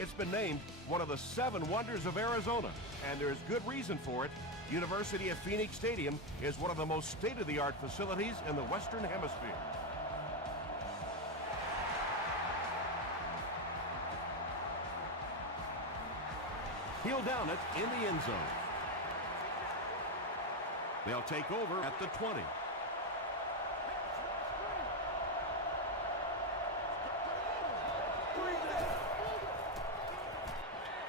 It's been named one of the 7 wonders of Arizona, and there's good reason for it. University of Phoenix Stadium is one of the most state-of-the-art facilities in the Western Hemisphere. He'll down it in the end zone. They'll take over at the 20.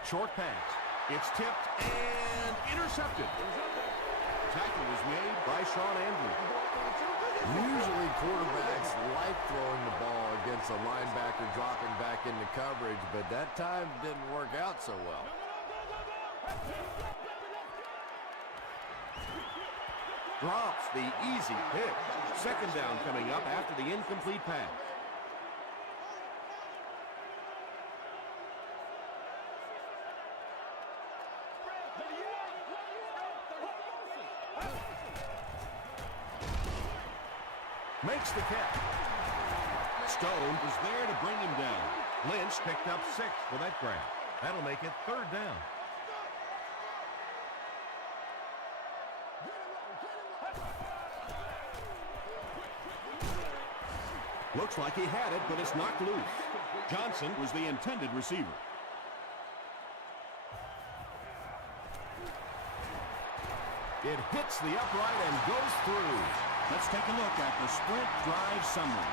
Short pass. It's tipped and intercepted. Tackle was made by Sean Andrews. Usually quarterbacks like throwing the ball against a linebacker dropping back into coverage, but that time didn't work out so well. Drops the easy pick. Second down coming up after the incomplete pass. Makes the catch. Stone was there to bring him down. Lynch picked up 6 for that grab. That'll make it 3rd down. Looks like he had it, but it's knocked loose. Johnson was the intended receiver. It hits the upright and goes through. Let's take a look at the sprint drive summary.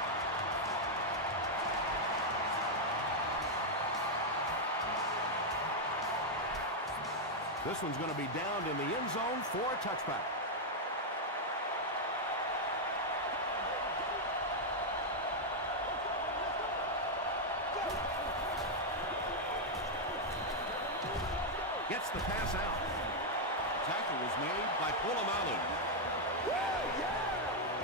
This one's going to be downed in the end zone for a touchback. Gets the pass out. Tackle was made by Polamalu.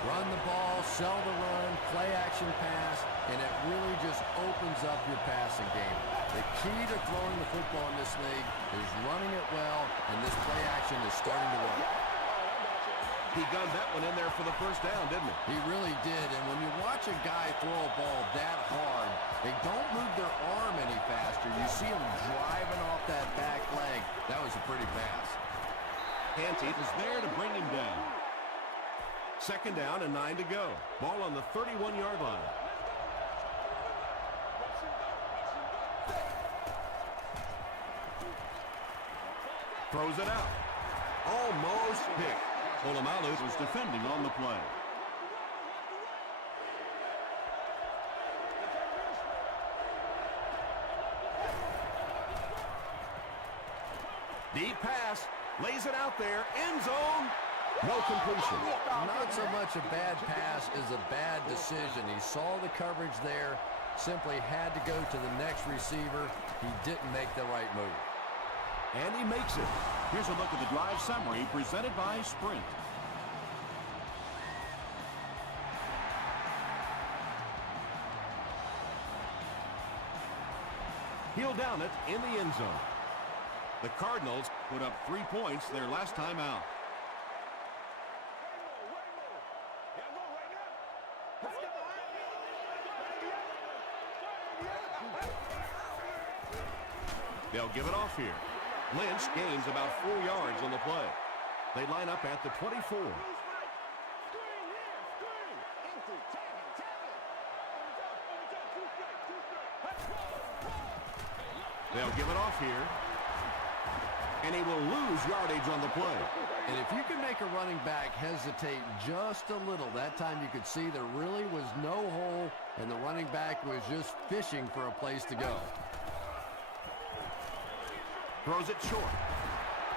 Run the ball, sell the run, play action pass, and it really just opens up your passing game. The key to throwing the football in this league is running it well, and this play action is starting to work. He gunned that one in there for the first down, didn't he? He really did, and when you watch a guy throw a ball that hard, they don't move their arm any faster. You see him driving off that back leg. That was a pretty pass. Canty is there to bring him down. Second down and 9 to go. Ball on the 31-yard line. Throws it out. Almost picked. Polamalu was defending on the play. Deep pass. Lays it out there. End zone. No completion. Not so much a bad pass as a bad decision. He saw the coverage there, simply had to go to the next receiver. He didn't make the right move. And he makes it. Here's a look at the drive summary presented by Sprint. He'll down it in the end zone. The Cardinals put up 3 points their last time out. They'll give it off here. Lynch gains about 4 yards on the play. They line up at the 24. They'll give it off here. And he will lose yardage on the play. And if you can make a running back hesitate just a little, that time you could see there really was no hole, and the running back was just fishing for a place to go. Throws it short.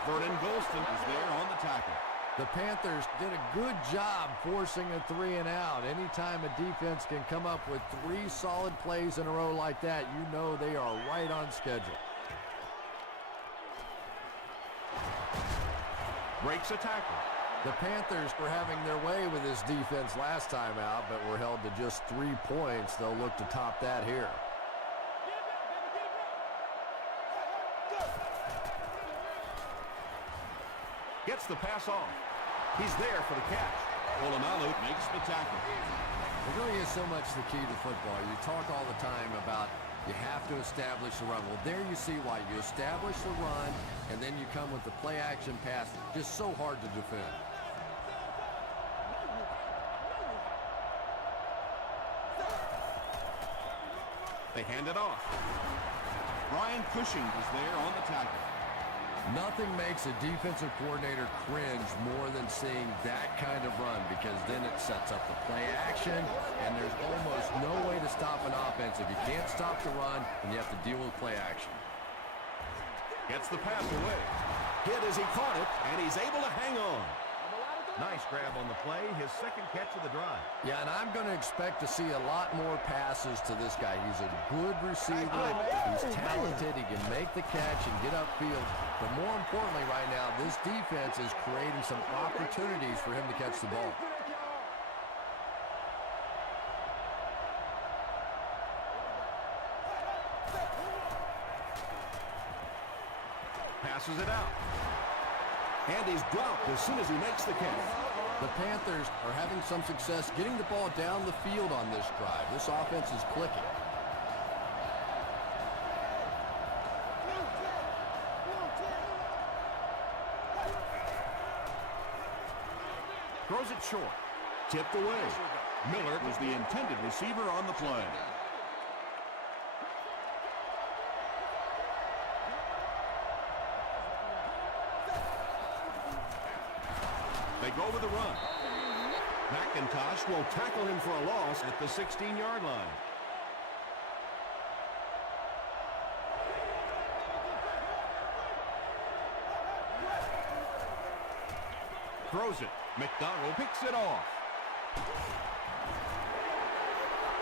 Vernon Golston is there on the tackle. The Panthers did a good job forcing a 3-and-out. Anytime a defense can come up with 3 solid plays in a row like that, you know they are right on schedule. Breaks a tackle. The Panthers were having their way with this defense last time out, but were held to just 3 points. They'll look to top that here. Gets the pass off. He's there for the catch. Polamalu makes the tackle. It really is so much the key to football. You talk all the time about You have to establish the run. Well, there you see why. You establish the run, and then you come with the play-action pass. Just so hard to defend. They hand it off. Brian Cushing is there on the tackle. Nothing makes a defensive coordinator cringe more than seeing that kind of run, because then it sets up the play action, and there's almost no way to stop an offense if you can't stop the run and you have to deal with play action. Gets the pass away. Hit as he caught it, and he's able to hang on. Nice grab on the play, his second catch of the drive. Yeah, and I'm going to expect to see a lot more passes to this guy. He's a good receiver. He's talented. He can make the catch and get upfield. But more importantly right now, this defense is creating some opportunities for him to catch the ball. Passes it out. And he's dropped as soon as he makes the catch. The Panthers are having some success getting the ball down the field on this drive. This offense is clicking. Throws it short. Tipped away. Miller was the intended receiver on the play. They go with the run. McIntosh will tackle him for a loss at the 16-yard line. Throws it. McDonald picks it off.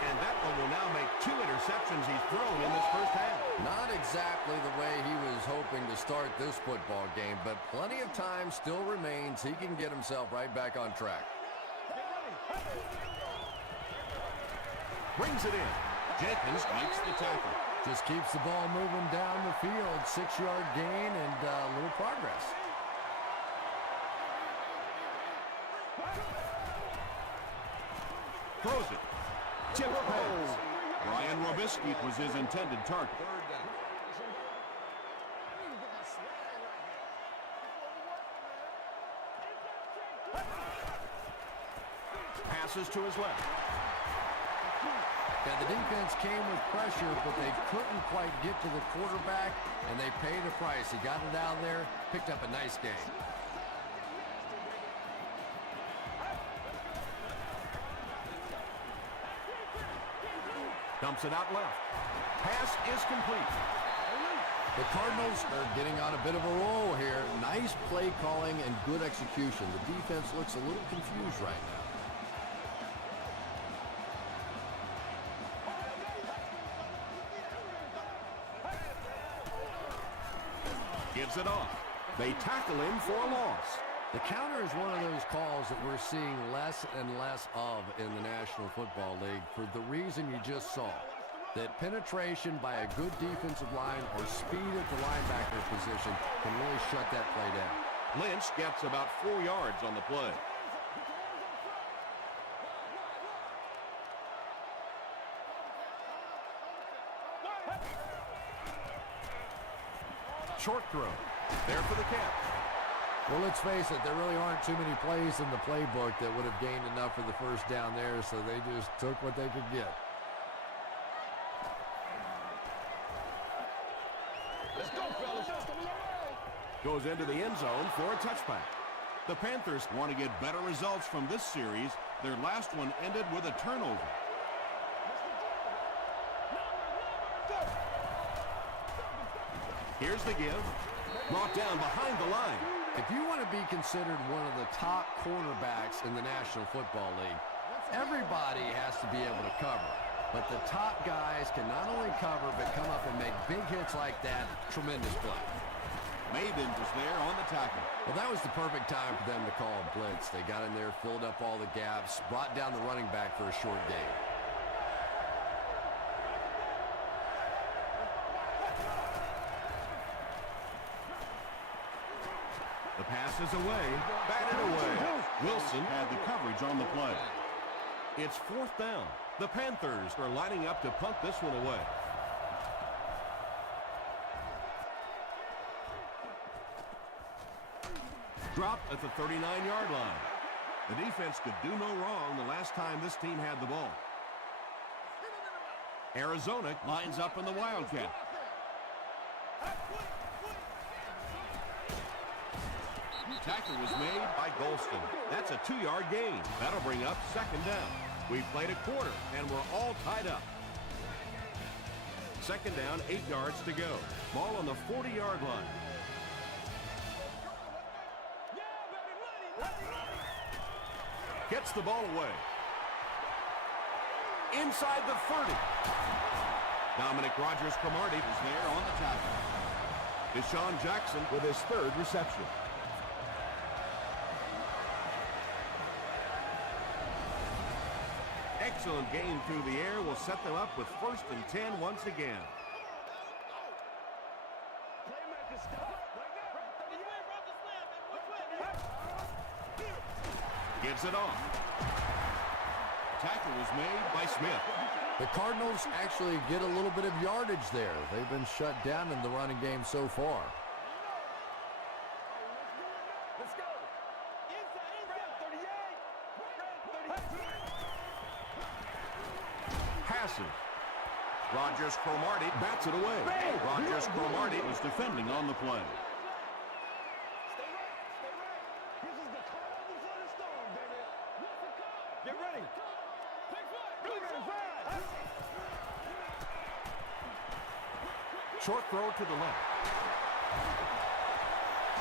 And that one will now make 2 interceptions he's thrown in this first half. Not exactly the way he was hoping to start this football game, but plenty of time still remains. He can get himself right back on track. Brings it in. Jenkins makes the tackle. Just keeps the ball moving down the field. 6-yard gain and a little progress. Throws it. Tip pass. Brian Robisky was his intended target. Passes to his left. Yeah, the defense came with pressure, but they couldn't quite get to the quarterback, and they paid a price. He got it out there, picked up a nice game. Dumps it out left. Pass is complete. The Cardinals are getting on a bit of a roll here. Nice play calling and good execution. The defense looks a little confused right now. Gives it off. They tackle him for a loss. The counter is one of those calls that we're seeing less and less of in the National Football League for the reason you just saw. That penetration by a good defensive line or speed at the linebacker position can really shut that play down. Lynch gets about 4 yards on the play. Short throw. There for the catch. Well, let's face it, there really aren't too many plays in the playbook that would have gained enough for the first down there, so they just took what they could get. Let's go, fellas. Goes into the end zone for a touchback. The Panthers want to get better results from this series. Their last one ended with a turnover. Here's the give. Brought down behind the line. If you want to be considered one of the top cornerbacks in the National Football League, everybody has to be able to cover. But the top guys can not only cover, but come up and make big hits like that. Tremendous play. Maven was there on the tackle. Well, that was the perfect time for them to call a blitz. They got in there, filled up all the gaps, brought down the running back for a short gain. The pass is away, batted away. Wilson had the coverage on the play. It's 4th down. The Panthers are lining up to punt this one away. Dropped at the 39-yard line. The defense could do no wrong the last time this team had the ball. Arizona lines up in the Wildcat. Tackle was made by Golston. That's a 2-yard gain. That'll bring up second down. We've played a quarter, and we're all tied up. Second down, 8 yards to go. Ball on the 40-yard line. Gets the ball away. Inside the 30. Dominic Rodgers-Cromartie is there on the tackle. Deshaun Jackson with his 3rd reception. Excellent gain through the air will set them up with 1st and 10 once again. Gives it off. Tackle was made by Smith. The Cardinals actually get a little bit of yardage there. They've been shut down in the running game so far. Passes. Rodgers-Cromartie bats it away. Rodgers-Cromartie was defending on the play. Short throw to the left.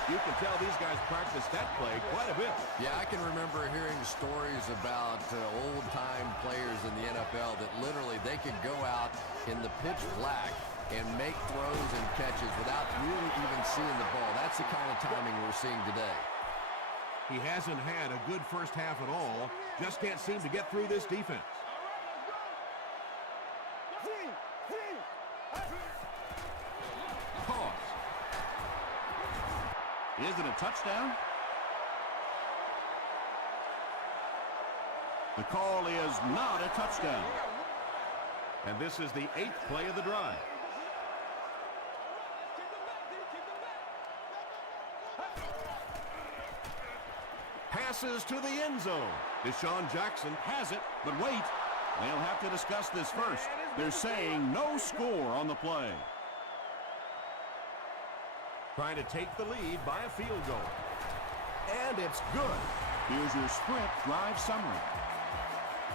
You can tell these guys practice that play quite a bit. Yeah, I can remember hearing stories about old-time players in the NFL that literally they could go out in the pitch black and make throws and catches without really even seeing the ball. That's the kind of timing we're seeing today. He hasn't had a good first half at all. Just can't seem to get through this defense. Is it a touchdown? The call is not a touchdown. And this is the 8th play of the drive. Passes to the end zone. Deshaun Jackson has it, but wait. They'll have to discuss this first. They're saying no score on the play. Trying to take the lead by a field goal. And it's good. Here's your sprint drive summary.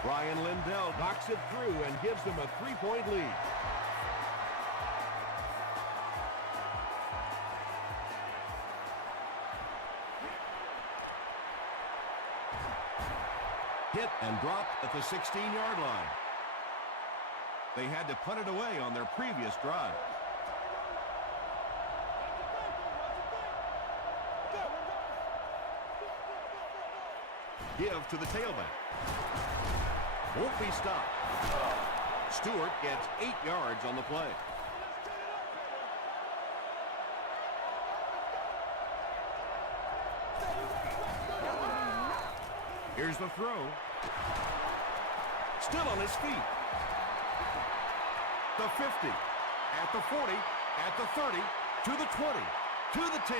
Ryan Lindell knocks it through and gives them a 3-point lead. Hit and dropped at the 16-yard line. They had to punt it away on their previous drive. Give to the tailback. Won't be stopped. Stewart gets 8 yards on the play. Here's the throw. Still on his feet. The 50, at the 40, at the 30, to the 20, to the 10.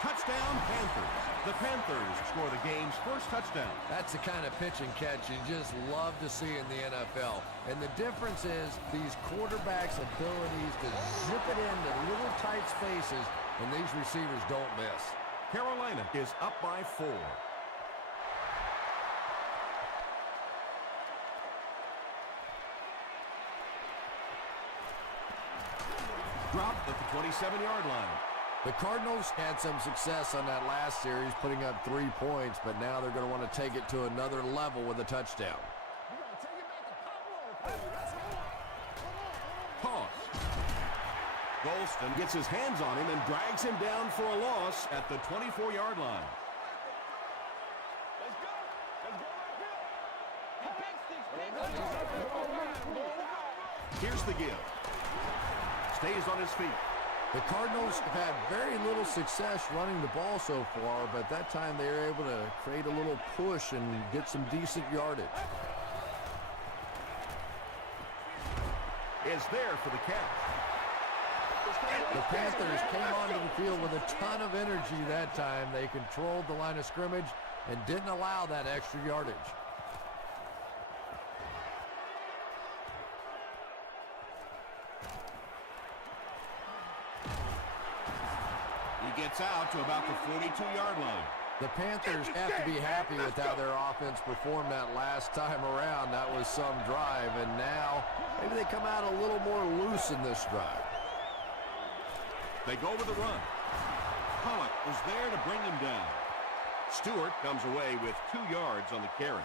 Touchdown, Panthers. The Panthers score the game's first touchdown. That's the kind of pitch and catch you just love to see in the NFL. And the difference is these quarterbacks' abilities to zip it into little tight spaces, and these receivers don't miss. Carolina is up by 4. Dropped at the 27-yard line. The Cardinals had some success on that last series, putting up 3 points, but now they're going to want to take it to another level with a touchdown. Toss. Golston gets his hands on him and drags him down for a loss at the 24-yard line. Here's the give. Stays on his feet. The Cardinals have had very little success running the ball so far, but that time they were able to create a little push and get some decent yardage. Is there for the catch. The Panthers came onto the field with a ton of energy that time. They controlled the line of scrimmage and didn't allow that extra yardage. He gets out to about the 42-yard line. The Panthers have to be happy with how their offense performed that last time around. That was some drive, and now maybe they come out a little more loose in this drive. They go with the run. Pollock is there to bring him down. Stewart comes away with 2 yards on the carry.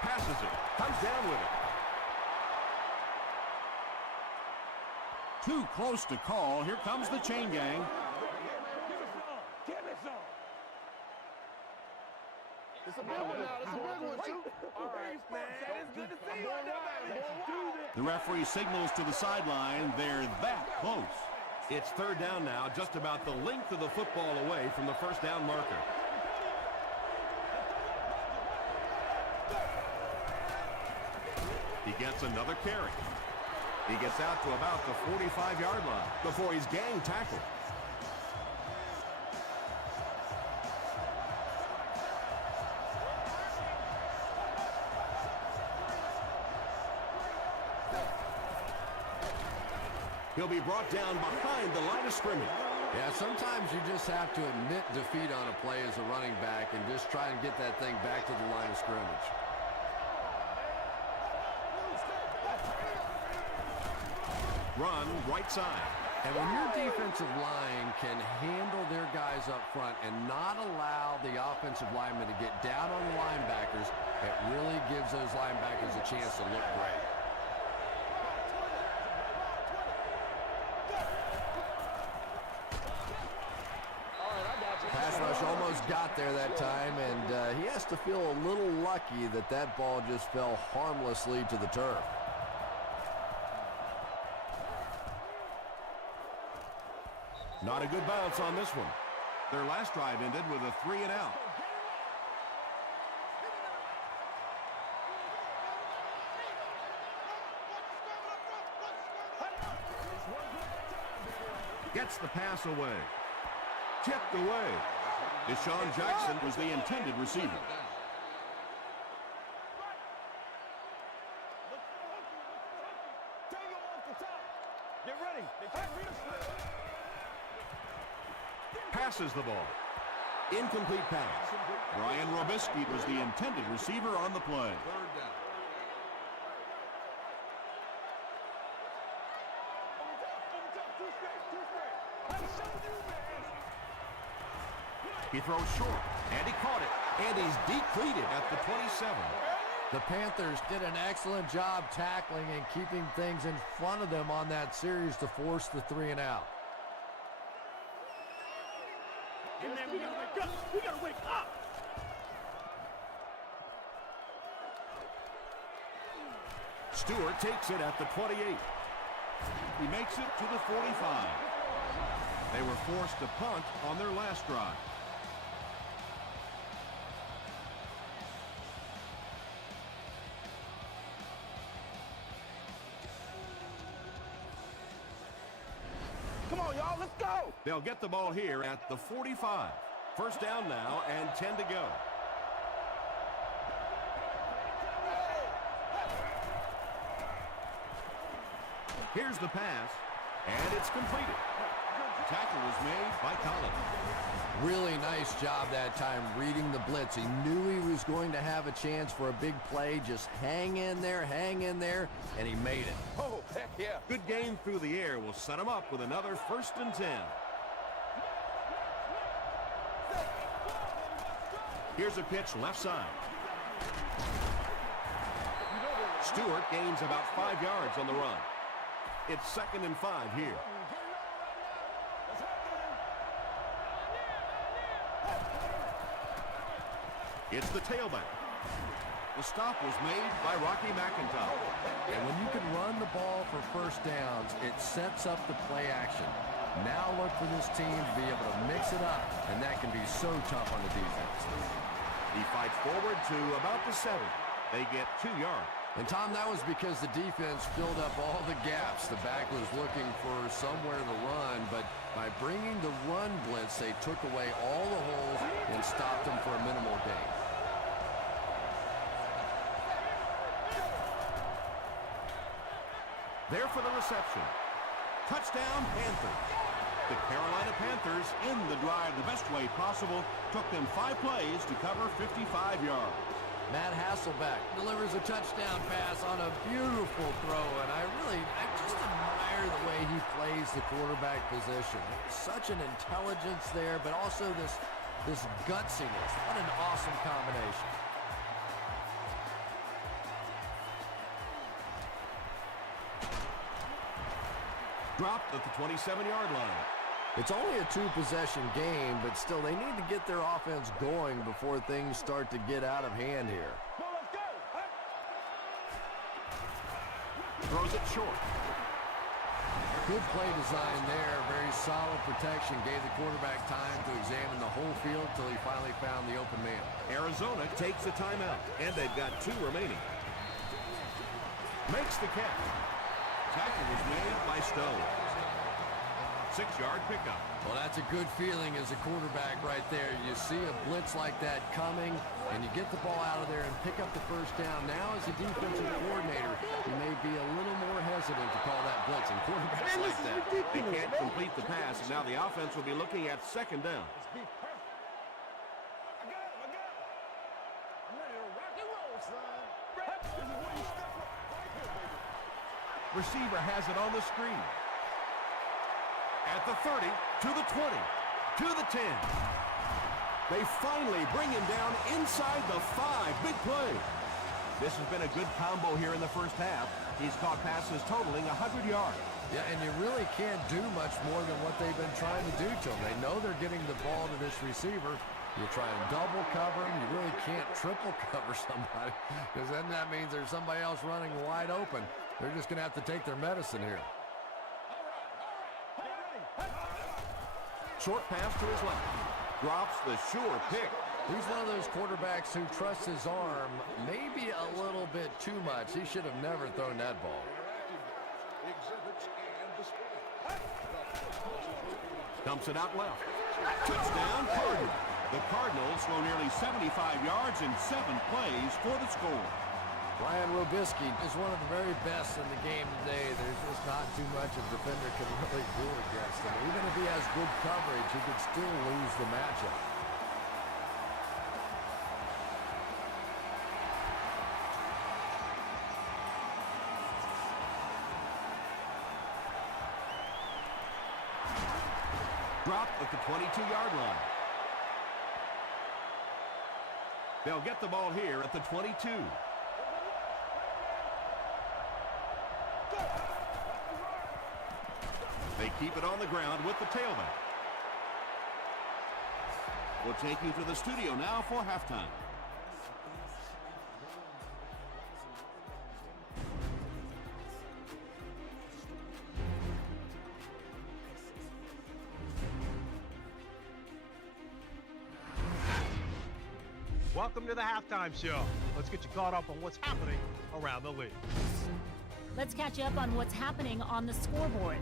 Passes it. Comes down with it. Too close to call. Here comes the chain gang. It's a big one now. It's a big one, too. All right, man. It's good to see you. The referee signals to the sideline. They're that close. It's third down now, just about the length of the football away from the first down marker. He gets another carry. He gets out to about the 45-yard line before he's gang tackled. He'll be brought down behind the line of scrimmage. Yeah, sometimes you just have to admit defeat on a play as a running back and just try and get that thing back to the line of scrimmage. Run right side. And when your defensive line can handle their guys up front and not allow the offensive linemen to get down on the linebackers, it really gives those linebackers a chance to look great. Pass rush almost got there that time, and he has to feel a little lucky that that ball just fell harmlessly to the turf. Not a good bounce on this one. Their last drive ended with a 3-and-out. Gets the pass away. Tipped away. Deshaun Jackson was the intended receiver. Get ready. Passes the ball. Incomplete pass. Brian Robisky was the intended receiver on the play. He throws short, and he caught it, and he's depleted at the 27. The Panthers did an excellent job tackling and keeping things in front of them on that series to force the 3-and-out. Hey, man, we gotta wake up. We gotta wake up. Stewart takes it at the 28. He makes it to the 45. They were forced to punt on their last drive. Come on, y'all. Let's go. They'll get the ball here at the 45. First down now and 10 to go. Here's the pass, and it's completed. Tackle was made by Collins. Really nice job that time reading the blitz. He knew he was going to have a chance for a big play. Just hang in there, and he made it. Oh, heck yeah. Good game through the air will set him up with another 1st and 10. Here's a pitch left side. Stewart gains about 5 yards on the run. It's 2nd and 5 here. It's the tailback. The stop was made by Rocky McIntyre. And when you can run the ball for first downs, it sets up the play action. Now look for this team to be able to mix it up, and that can be so tough on the defense. He fights forward to about the 7. They get 2 yards. And, Tom, that was because the defense filled up all the gaps. The back was looking for somewhere to run, but by bringing the run blitz, they took away all the holes and stopped them for a minimal gain. There for the reception. Touchdown, Panthers. The Carolina Panthers in the drive the best way possible. Took them 5 plays to cover 55 yards. Matt Hasselbeck delivers a touchdown pass on a beautiful throw, and I just admire the way he plays the quarterback position. Such an intelligence there, but also this gutsiness. What an awesome combination. Dropped at the 27-yard line. It's only a 2-possession game, but still they need to get their offense going before things start to get out of hand here. Throws it short. Good play design there. Very solid protection. Gave the quarterback time to examine the whole field until he finally found the open man. Arizona takes a timeout, and they've got 2 remaining. Makes the catch. Tackle was made by Stone. 6-yard pickup. Well, that's a good feeling as a quarterback right there. You see a blitz like that coming, and you get the ball out of there and pick up the first down. Now, as a defensive coordinator, you may be a little more hesitant to call that blitz, and quarterbacks like that. They can't complete the pass, and now the offense will be looking at 2nd down. Receiver has it on the screen. At the 30, to the 20, to the 10. They finally bring him down inside the 5. Big play. This has been a good combo here in the first half. He's caught passes totaling 100 yards. Yeah, and you really can't do much more than what they've been trying to do to him. They know they're getting the ball to this receiver. You try and double cover him. You really can't triple cover somebody, because then that means there's somebody else running wide open. They're just going to have to take their medicine here. Short pass to his left. Drops the sure pick. He's one of those quarterbacks who trusts his arm maybe a little bit too much. He should have never thrown that ball. Dumps it out left. Touchdown, Cardinals. The Cardinals throw nearly 75 yards in 7 plays for the score. Ryan Robisky is one of the very best in the game today. There's just not too much a defender can really do against him. Even if he has good coverage, he could still lose the matchup. Dropped at the 22-yard line. They'll get the ball here at the 22. They keep it on the ground with the tailback. We'll take you to the studio now for halftime. Welcome to the halftime show. Let's get you caught up on what's happening around the league. Let's catch you up on what's happening on the scoreboards.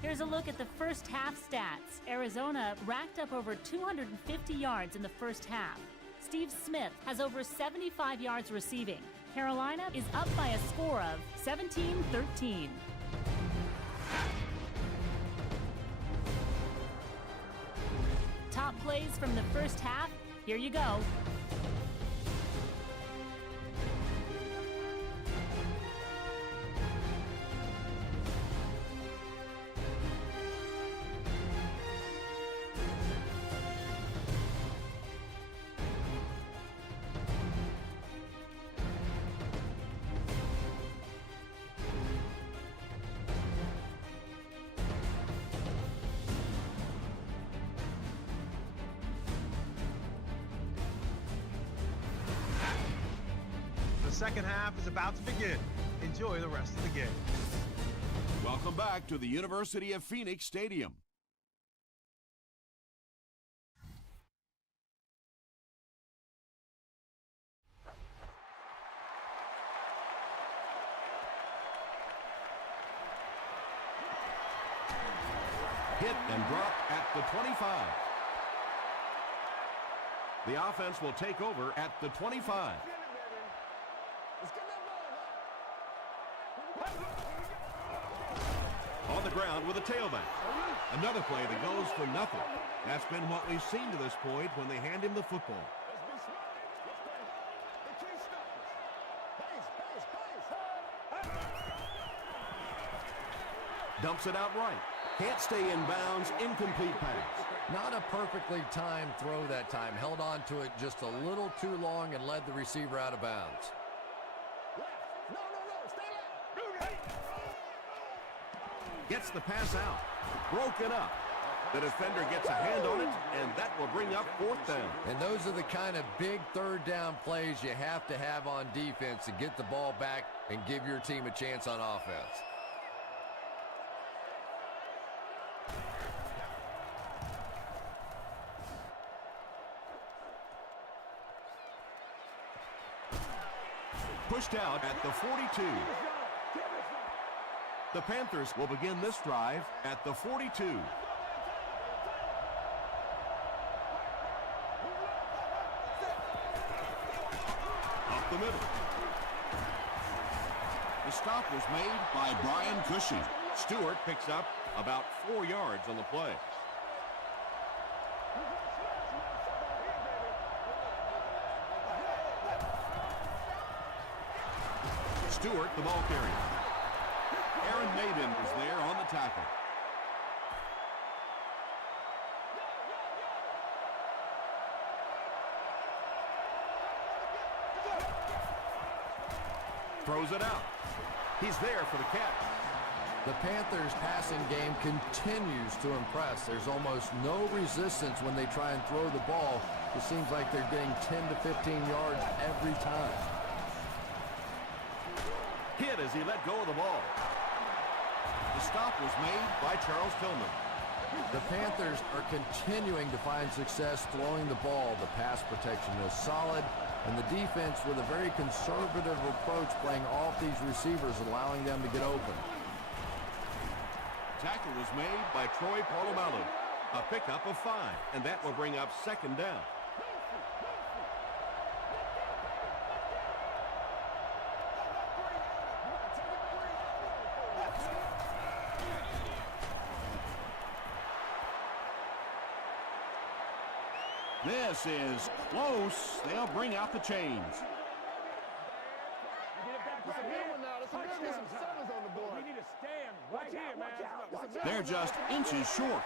Here's a look at the first half stats. Arizona racked up over 250 yards in the first half. Steve Smith has over 75 yards receiving. Carolina is up by a score of 17-13. Top plays from the first half, here you go. second half is about to begin. Enjoy the rest of the game. Welcome back to the University of Phoenix Stadium. Hit and drop at the 25. The offense will take over at the 25. On the ground with a tailback. Another play that goes for nothing. That's been what we've seen to this point when they hand him the football. Dumps it out right. Can't stay in bounds. Incomplete pass. Not a perfectly timed throw that time. Held on to it just a little too long and led the receiver out of bounds. Gets the pass out. Broken up. The defender gets a hand on it, and that will bring up fourth down. And those are the kind of big third down plays you have to have on defense to get the ball back and give your team a chance on offense. Pushed out at the 42. The Panthers will begin this drive at the 42. Up the middle. The stop was made by Brian Cushing. Stewart picks up about 4 yards on the play. Stewart, the ball carrier. Aaron Maiden was there on the tackle. Throws it out. He's there for the catch. The Panthers' passing game continues to impress. There's almost no resistance when they try and throw the ball. It seems like they're getting 10 to 15 yards every time. Hit as he let go of the ball. The stop was made by Charles Tillman. The Panthers are continuing to find success throwing the ball. The pass protection is solid, and the defense with a very conservative approach playing off these receivers, allowing them to get open. Tackle was made by Troy Polamalu. A pickup of 5, and that will bring up second down. This is close. They'll bring out the chains. They're just inches short.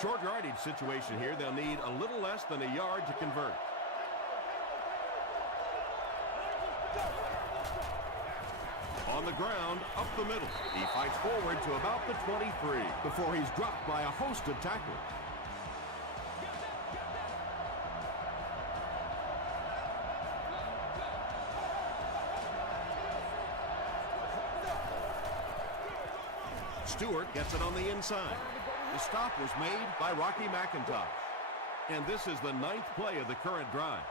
Short yardage situation here. They'll need a little less than a yard to convert. On the ground, up the middle. He fights forward to about the 23 before he's dropped by a host of tacklers. Stewart gets it on the inside. The stop was made by Rocky McIntosh. And this is the 9th play of the current drive.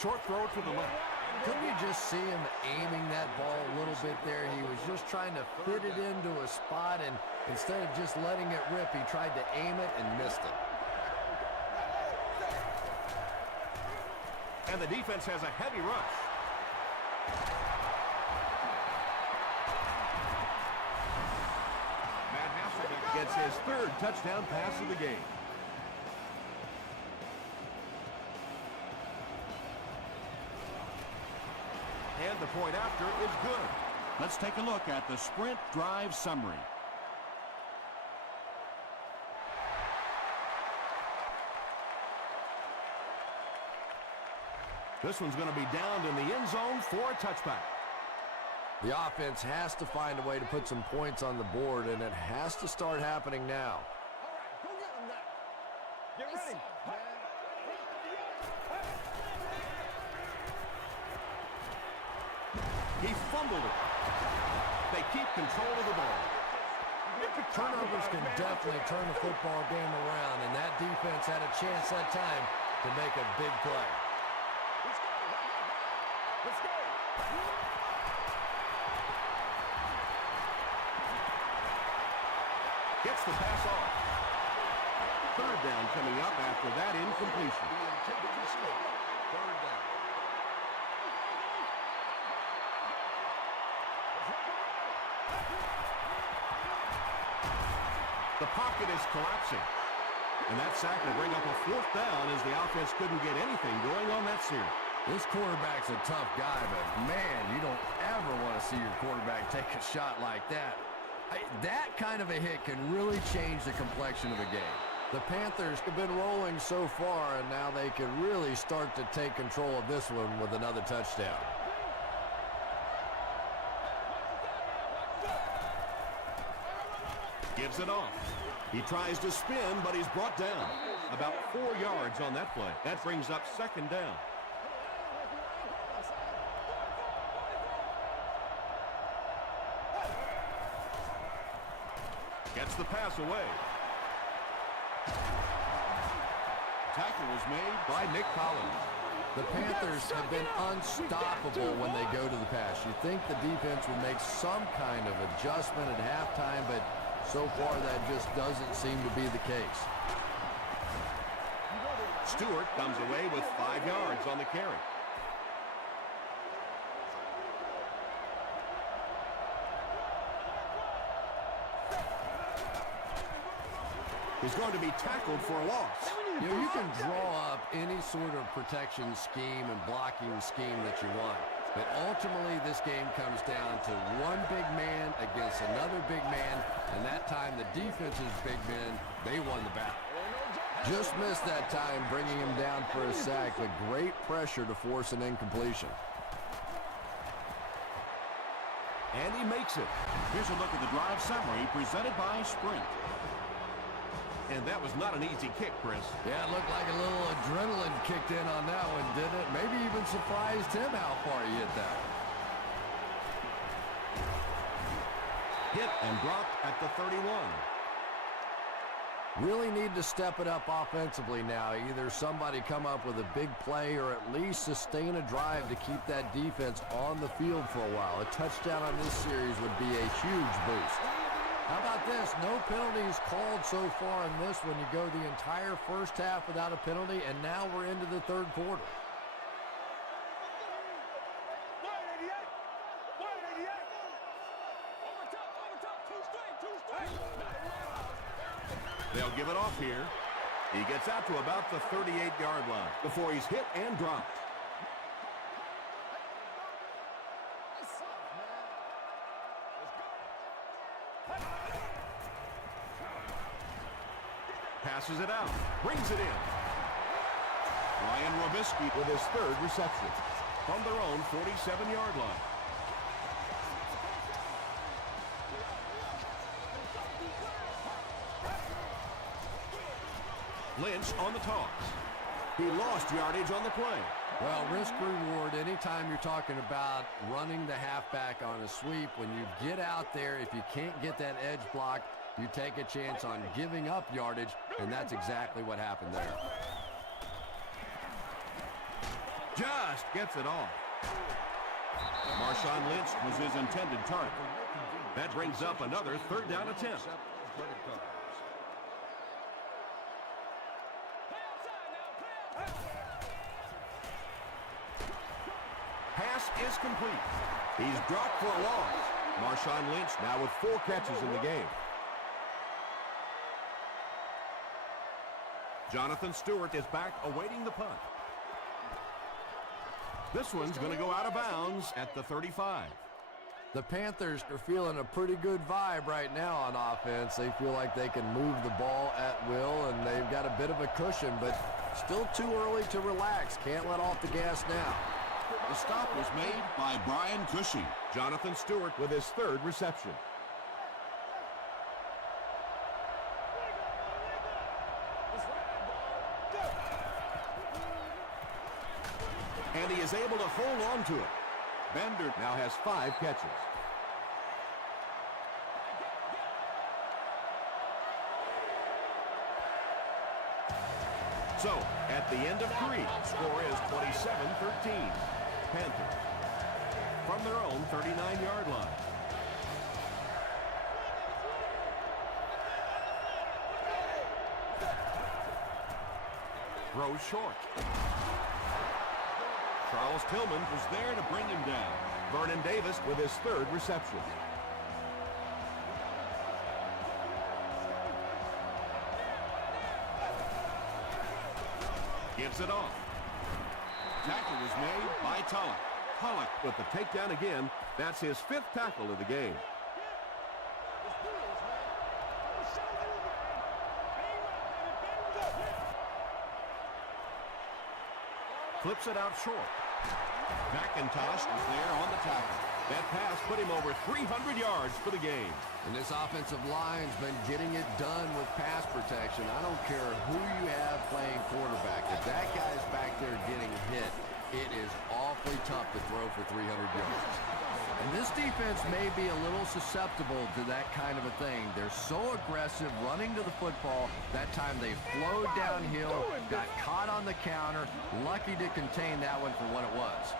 Short throw to the left. Couldn't you just see him aiming that ball a little bit there? He was just trying to fit it into a spot, and instead of just letting it rip, he tried to aim it and missed it. And the defense has a heavy rush. Matt Hasselbeck gets his 3rd touchdown pass of the game. And the point after is good. Let's take a look at the sprint drive summary. This one's going to be downed in the end zone for a touchback. The offense has to find a way to put some points on the board, and it has to start happening now. All right, go get him now. Get ready. He fumbled it. They keep control of the ball. Turnovers can definitely turn the football game around, and that defense had a chance that time to make a big play. Let's go. Let's go. Gets the pass off. Third down coming up after that incompletion. Third down. The pocket is collapsing. And that sack will bring up a fourth down as the offense couldn't get anything going on that series. This quarterback's a tough guy, but man, you don't ever want to see your quarterback take a shot like that. That kind of a hit can really change the complexion of a game. The Panthers have been rolling so far, and now they can really start to take control of this one with another touchdown. Gives it off. He tries to spin, but he's brought down. About 4 yards on that play. That brings up second down. Gets the pass away. Tackle was made by Nick Collins. The Panthers have been unstoppable when they go to the pass. You think the defense would make some kind of adjustment at halftime, but so far that just doesn't seem to be the case. Stewart comes away with 5 yards on the carry. He's going to be tackled for a loss. You know, you can draw up any sort of protection scheme and blocking scheme that you want. But ultimately, this game comes down to one big man against another big man. And that time, the defense's big men, they won the battle. Just missed that time, bringing him down for a sack, but great pressure to force an incompletion. And he makes it. Here's a look at the drive summary presented by Sprint. And that was not an easy kick, Chris. Yeah, it looked like a little adrenaline kicked in on that one, didn't it? Maybe even surprised him how far he hit that. Hit and dropped at the 31. Really need to step it up offensively now. Either somebody come up with a big play or at least sustain a drive to keep that defense on the field for a while. A touchdown on this series would be a huge boost. How about this? No penalties called so far in this when you go the entire first half without a penalty, and now we're into the third quarter. They'll give it off here. He gets out to about the 38-yard line before he's hit and dropped. Passes it out, brings it in. Ryan Robisky with his third reception from their own 47-yard line. Lynch on the toss. He lost yardage on the play. Well, risk-reward, anytime you're talking about running the halfback on a sweep, when you get out there, if you can't get that edge block, you take a chance on giving up yardage, and that's exactly what happened there. Just gets it off. Marshawn Lynch was his intended target. That brings up another third down attempt. Pass is complete. He's dropped for a loss. Marshawn Lynch now with 4 catches in the game. Jonathan Stewart is back awaiting the punt. This one's going to go out of bounds at the 35. The Panthers are feeling a pretty good vibe right now on offense. They feel like they can move the ball at will, and they've got a bit of a cushion, but still too early to relax. Can't let off the gas now. The stop was made by Brian Cushing. Jonathan Stewart with his third reception. And he is able to hold on to it. Bender now has 5 catches. So, at the end of 3, score is 27-13. Panthers from their own 39-yard line. Throws short. Charles Tillman was there to bring him down. Vernon Davis with his third reception. Gives it off. Tackle was made by Tullock. Tullock with the takedown again. That's his 5th tackle of the game. Flips it out short. McIntosh was there on the tackle. That pass put him over 300 yards for the game. And this offensive line's been getting it done with pass protection. I don't care who you have playing quarterback. If that guy's back there getting hit, it is awfully tough to throw for 300 yards. And this defense may be a little susceptible to that kind of a thing. They're so aggressive running to the football. That time they flowed downhill, got caught on the counter, lucky to contain that one for what it was.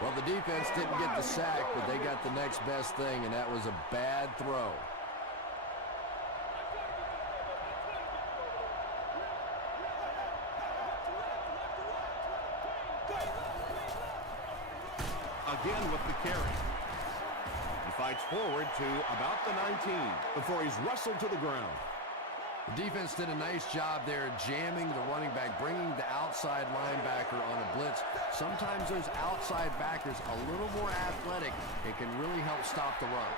Well, the defense didn't get the sack, but they got the next best thing, and that was a bad throw. Again with the carry. He fights forward to about the 19 before he's wrestled to the ground. The defense did a nice job there jamming the running back, bringing the outside linebacker on a blitz. Sometimes those outside backers a little more athletic and can really help stop the run.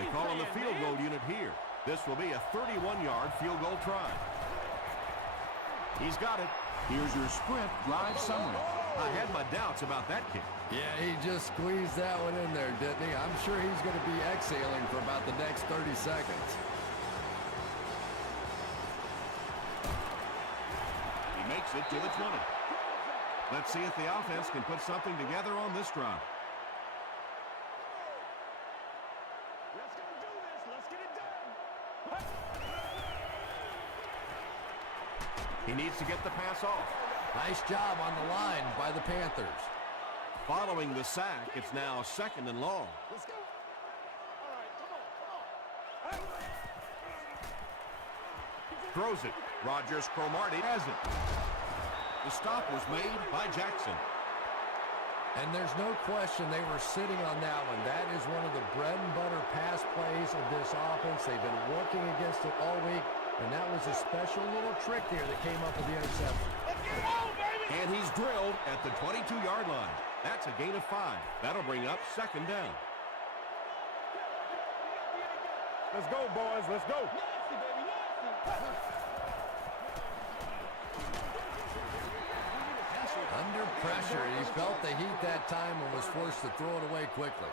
They call on the field goal unit here. This will be a 31-yard field goal try. He's got it. Here's your sprint drive summary. I had my doubts about that kick. Yeah, he just squeezed that one in there, didn't he? I'm sure he's going to be exhaling for about the next 30 seconds. He makes it to the 20. Let's see if the offense can put something together on this drive. Let's go do this. Let's get it done. He needs to get the pass off. Nice job on the line by the Panthers. Following the sack, it's now 2nd and long. Let's go. All right, come on. Throws it. Rogers Cromartie has it. The stop was made by Jackson. And there's no question they were sitting on that one. That is one of the bread and butter pass plays of this offense. They've been working against it all week, and that was a special little trick there that came up with the interception. Let's get it on, baby. And he's drilled at the 22-yard line. That's a gain of 5. That'll bring up 2nd down. Let's go, boys. Let's go. Under pressure, he felt the heat that time and was forced to throw it away quickly.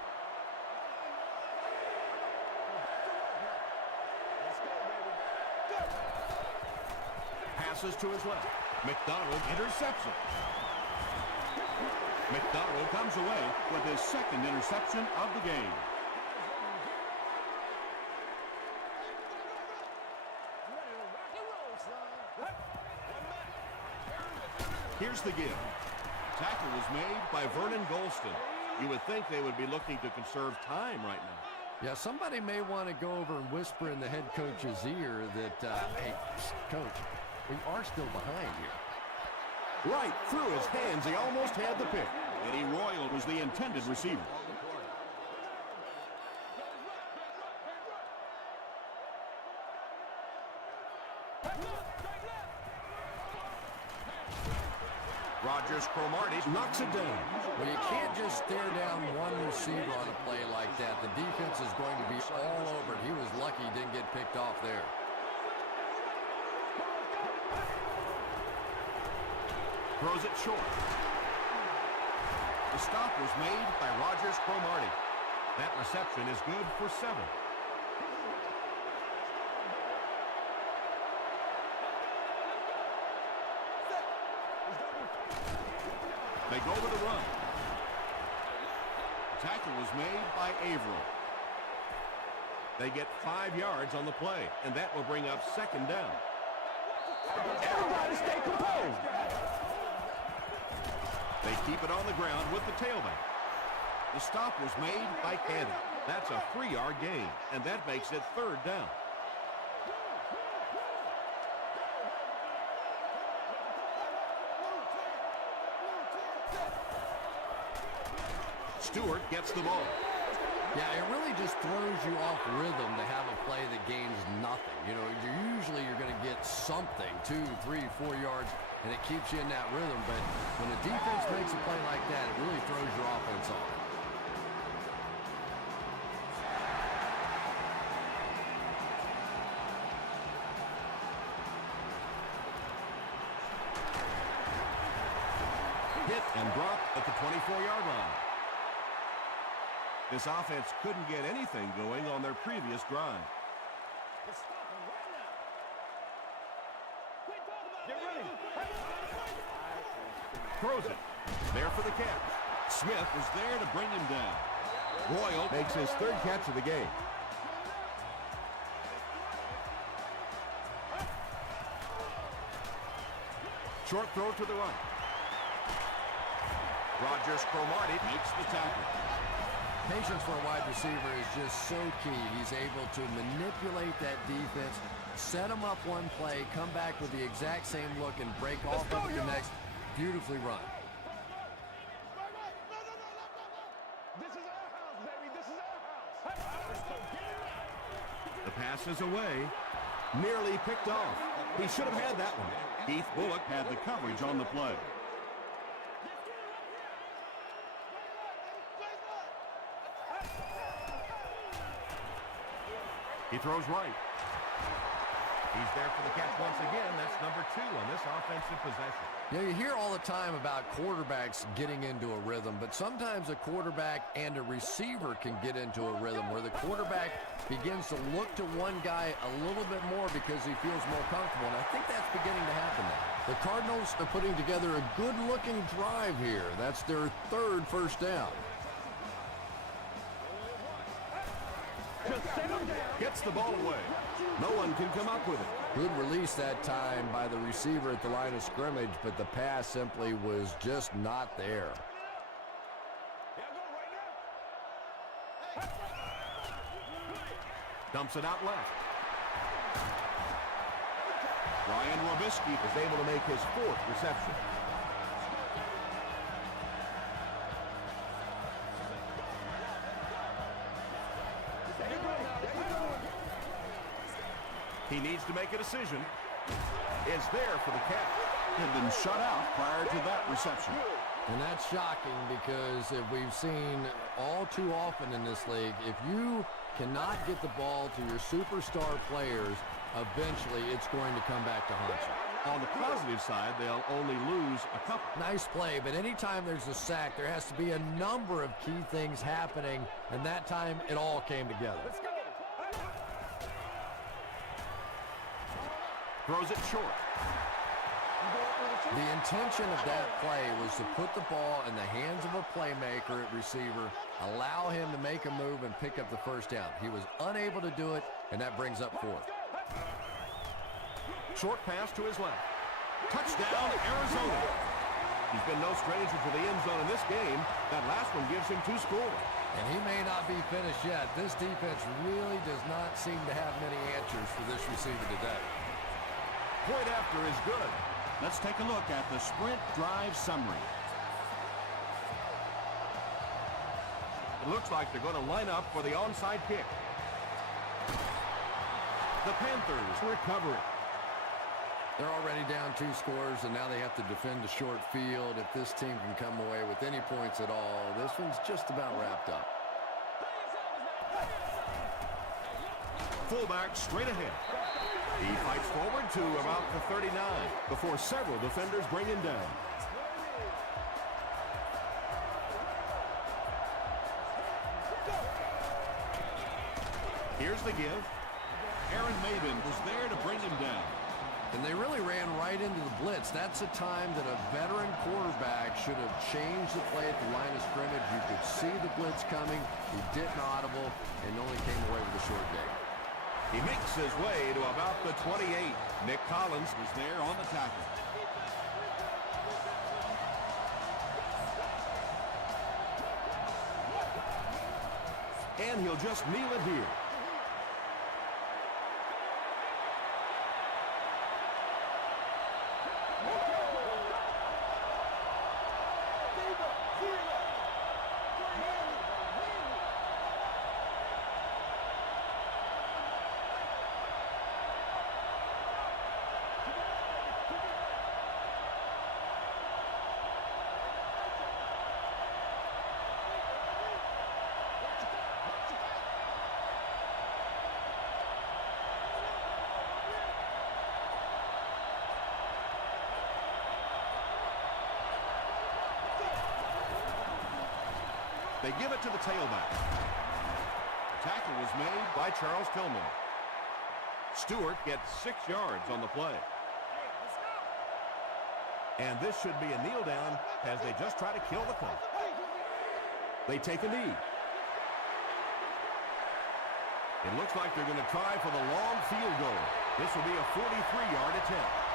Passes to his left. McDonald intercepts it. McDonald comes away with his 2nd interception of the game. Here's the give. Tackle was made by Vernon Golston. You would think they would be looking to conserve time right now. Yeah, somebody may want to go over and whisper in the head coach's ear that, hey, coach, we are still behind here. Right through his hands, he almost had the pick. Eddie Royal was the intended receiver. Rogers Cromartie knocks it down. Well, you can't just stare down one receiver on a play like that. The defense is going to be all over picked off there. Throws it short. The stop was made by Rogers Cromartie. That reception is good for 7. They go with the run. Tackle was made by Averill. They get 5 yards on the play, and that will bring up 2nd down. Everybody stay composed. They keep it on the ground with the tailback. The stop was made by Cannon. That's a 3-yard gain, and that makes it 3rd down. Stewart gets the ball. Yeah, it really just throws you off rhythm to have a play that gains nothing. You know, you're going to get something, 2, 3, 4 yards, and it keeps you in that rhythm. But when a defense makes a play like that, it really throws your offense off. Hit and drop at the 24-yard line. This offense couldn't get anything going on their previous drive. Throws it. There for the catch. Smith was there to bring him down. Royal makes his 3rd catch of the game. Short throw to the right. Rogers Cromartie makes the tackle. Patience for a wide receiver is just so key. He's able to manipulate that defense, set them up one play, come back with the exact same look, and break off of the next. Beautifully run. This is our house, baby. This is our house. The pass is away. Nearly picked off. He should have had that one. Keith Bullock had the coverage on the play. He throws right. He's there for the catch once again. That's number 2 on this offensive possession. You know, you hear all the time about quarterbacks getting into a rhythm, but sometimes a quarterback and a receiver can get into a rhythm where the quarterback begins to look to one guy a little bit more because he feels more comfortable, and I think that's beginning to happen now. The Cardinals are putting together a good-looking drive here. That's their 3rd first down. Gets the ball away. No one can come up with it. Good release that time by the receiver at the line of scrimmage, but the pass simply was just not there. Dumps it out left. Ryan Robisky is able to make his 4th reception. He needs to make a decision. It's there for the catch. Had been shut out prior to that reception. And that's shocking because if we've seen all too often in this league, if you cannot get the ball to your superstar players, eventually it's going to come back to haunt you. On the positive side, they'll only lose a couple. Nice play, but anytime there's a sack, there has to be a number of key things happening, and that time it all came together. Throws it short. The intention of that play was to put the ball in the hands of a playmaker at receiver, allow him to make a move and pick up the first down. He was unable to do it, and that brings up 4th. Short pass to his left. Touchdown, Arizona. He's been no stranger to the end zone in this game. That last one gives him 2 scores. And he may not be finished yet. This defense really does not seem to have many answers for this receiver today. Point after is good. Let's take a look at the sprint drive summary. It looks like they're going to line up for the onside kick. The Panthers recover it. They're already down 2 scores, and now they have to defend a short field. If this team can come away with any points at all, this one's just about wrapped up. Fullback straight ahead. He fights forward to about the 39 before several defenders bring him down. Here's the give. Aaron Maven was there to bring him down. And they really ran right into the blitz. That's a time that a veteran quarterback should have changed the play at the line of scrimmage. You could see the blitz coming. He didn't audible and only came away with a short gain. He makes his way to about the 28. Nick Collins was there on the tackle. And he'll just kneel it here. They give it to the tailback. The tackle was made by Charles Tillman. Stewart gets 6 yards on the play. And this should be a kneel down as they just try to kill the clock. They take a knee. It looks like they're going to try for the long field goal. This will be a 43-yard attempt.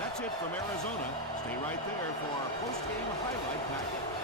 That's it from Arizona. Stay right there for our post-game highlight package.